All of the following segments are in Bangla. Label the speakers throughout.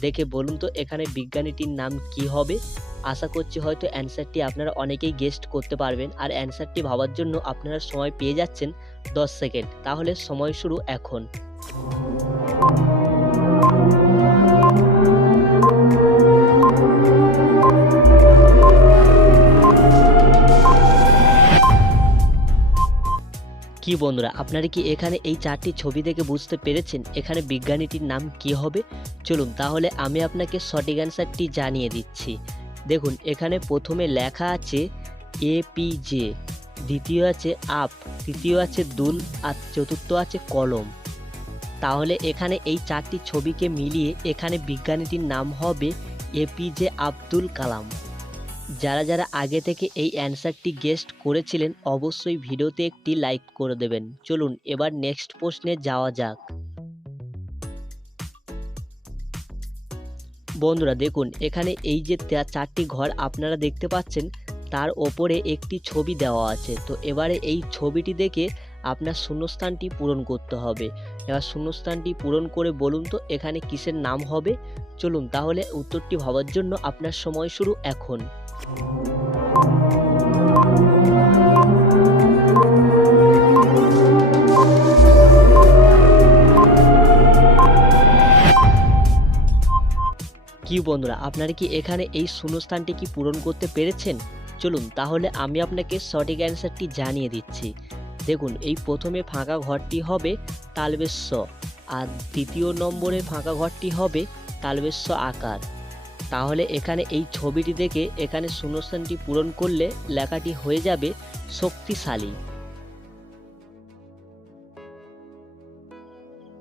Speaker 1: দেখে বলুন তো এখানে বিজ্ঞানীটির নাম কি হবে? আশা করছি হয়তো অ্যান্সারটি আপনারা অনেকেই গেস্ট করতে পারবেন। আর অ্যান্সারটি ভাবার জন্য আপনারা সময় পেয়ে যাচ্ছেন দশ সেকেন্ড। তাহলে সময় শুরু এখন। কি বন্ধুরা, আপনারা কি এখানে এই চারটি ছবি দেখে বুঝতে পেরেছেন এখানে বিজ্ঞানীটির নাম কি হবে? চলুন তাহলে আমি আপনাকে সঠিক অ্যান্সারটি জানিয়ে দিচ্ছি। দেখুন, এখানে প্রথমে লেখা আছে এপিজে দ্বিতীয় আছে আপ, তৃতীয় আছে দুল, আর চতুর্থ আছে কলম। তাহলে এখানে এই চারটি ছবিকে মিলিয়ে এখানে বিজ্ঞানীটির নাম হবে এপিজে আব্দুল কালাম। যারা যারা আগে থেকে এই অ্যান্সারটি গেস্ট করেছিলেন, অবশ্যই ভিডিওতে একটি লাইক করে দেবেন। চলুন, এবার নেক্সট প্রশ্নে যাওয়া যাক। বন্ধুরা, দেখুন, এখানে এই যে চারটি ঘর আপনারা দেখতে পাচ্ছেন, তার ওপরে একটি ছবি দেওয়া আছে। তো এবারে এই ছবিটি দেখে আপনার শূন্যস্থানটি পূরণ করতে হবে। এবার শূন্যস্থানটি পূরণ করে বলুন তো, এখানে কিসের নাম হবে? চলুন তাহলে উত্তরটি ভাবার জন্য আপনার সময় শুরু এখন। কি বন্ধুরা, আপনারা কি এখানে এই শূন্যস্থানটি কি পূরণ করতে পেরেছেন? চলুন তাহলে আমি আপনাকে সঠিক অ্যান্সারটি জানিয়ে দিচ্ছি। দেখুন, এই প্রথমে ফাঁকা ঘরটি হবে তালবেশ্য আর দ্বিতীয় নম্বরে ফাঁকা ঘরটি হবে তালবেশ্য আকার। তাহলে এখানে এই ছবিটি দেখে এখানে শূন্যস্থানটি পূরণ করলে লেখাটি হয়ে যাবে শক্তিশালী।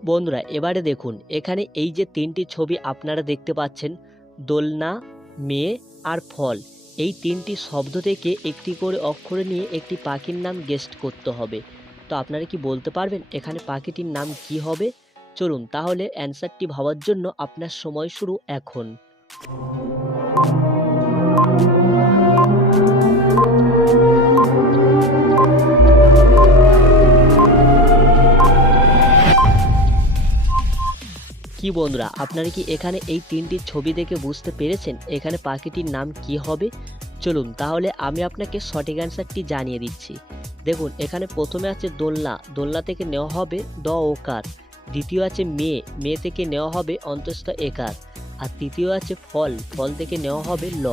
Speaker 1: বন্ধুরা, এবারে দেখুন, এখানে এই যে তিনটি ছবি আপনারা দেখতে পাচ্ছেন, দোলনা, মেয়ে আর ফল। এই তিনটি শব্দ থেকে একটি করে অক্ষরে নিয়ে একটি পাখির নাম গেস্ট করতে হবে। তো আপনারা কি বলতে পারবেন এখানে পাখিটির নাম কি হবে? চলুন তাহলে অ্যান্সারটি ভাবার জন্য আপনার সময় শুরু এখন। কি বন্ধুরা, আপনারা কি এখানে এই তিনটি ছবি দেখে বুঝতে পেরেছেন এখানে পাখিটির নাম কি হবে? চলুন তাহলে আমি আপনাকে সঠিক অ্যান্সারটি জানিয়ে দিচ্ছি। দেখুন, এখানে প্রথমে আছে দোলনা। দোলনা থেকে নেওয়া হবে দ ওকার। দ্বিতীয় আছে মেয়ে মেয়ে থেকে নেওয়া হবে অন্তস্থ একার। আর তৃতীয় আছে ফল। ফল থেকে নেওয়া হবে ল।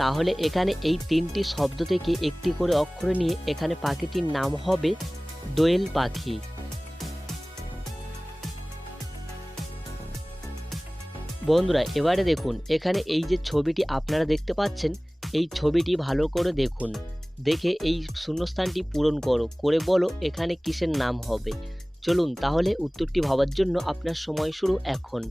Speaker 1: তাহলে এখানে এই তিনটি শব্দ থেকে একটি করে অক্ষরে নিয়ে এখানে পাখিটির নাম হবে দোয়েল পাখি। বন্ধুরা, এবারে দেখুন, এখানে এই যে ছবিটি আপনারা দেখতে পাচ্ছেন, এই ছবিটি ভালো করে দেখুন। দেখে এই শূন্যস্থানটি পূরণ করো, করে বলো এখানে কিসের নাম হবে। চলুন, তাহলে উত্তরটি ভাবার জন্য আপনার সময় শুরু এখন।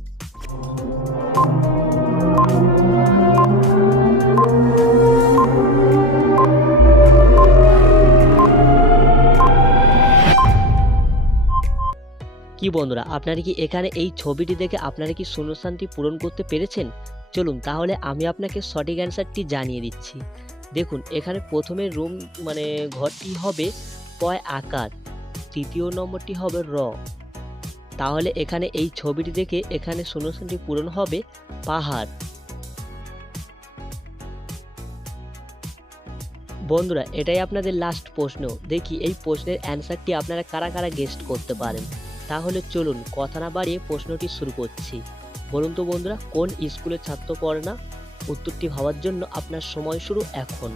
Speaker 1: কি বন্ধুরা, আপনারা কি এখানে এই ছবিটি দেখে আপনারা কি শূন্যস্থানটি পূরণ করতে পেরেছেন? চলুন তাহলে আমি আপনাকে সঠিক অ্যান্সারটি জানিয়ে দিচ্ছি। দেখুন, এখানে প্রথমে রুম মানে ঘরটি হবে পয় আকার? তৃতীয় নম্বরটি হবে র। তাহলে এখানে এই ছবিটি দেখে এখানে শূন্যস্থানটি পূরণ হবে পাহাড়। বন্ধুরা, এটাই আপনাদের লাস্ট প্রশ্ন। দেখি, এই প্রশ্নের অ্যান্সারটি আপনারা কারা কারা গেস্ট করতে পারেন? তাহলে চলুন কথা না বাড়িয়ে প্রশ্নটি শুরু করছি। বলুন তো বন্ধুরা, কোন স্কুলের ছাত্র পড়ে না? উত্তরটি ভাবার জন্য আপনার সময় শুরু এখন।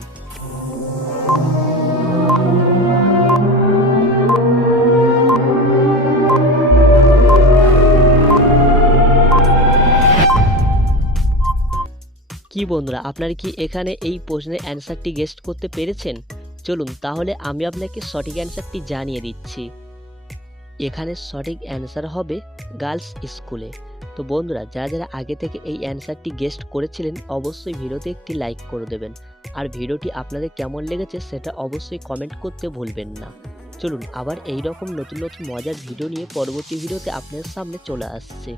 Speaker 1: কি বন্ধুরা, আপনারা কি এখানে এই প্রশ্নের অ্যান্সারটি গেস্ট করতে পেরেছেন? চলুন তাহলে আমি আপনাকে সঠিক অ্যান্সারটি জানিয়ে দিচ্ছি। এখানে সঠিক অ্যান্সার হবে গার্লস স্কুলে। তো বন্ধুরা, যারা যারা আগে থেকে এই অ্যান্সারটি গেস্ট করেছিলেন, অবশ্যই ভিডিওতে একটি লাইক করে দেবেন। আর ভিডিওটি আপনাদের কেমন লেগেছে সেটা অবশ্যই কমেন্ট করতে ভুলবেন না। চলুন, আবার এই রকম নতুন নতুন মজার ভিডিও নিয়ে পরবর্তী ভিডিওতে আপনাদের সামনে চলে আসছে।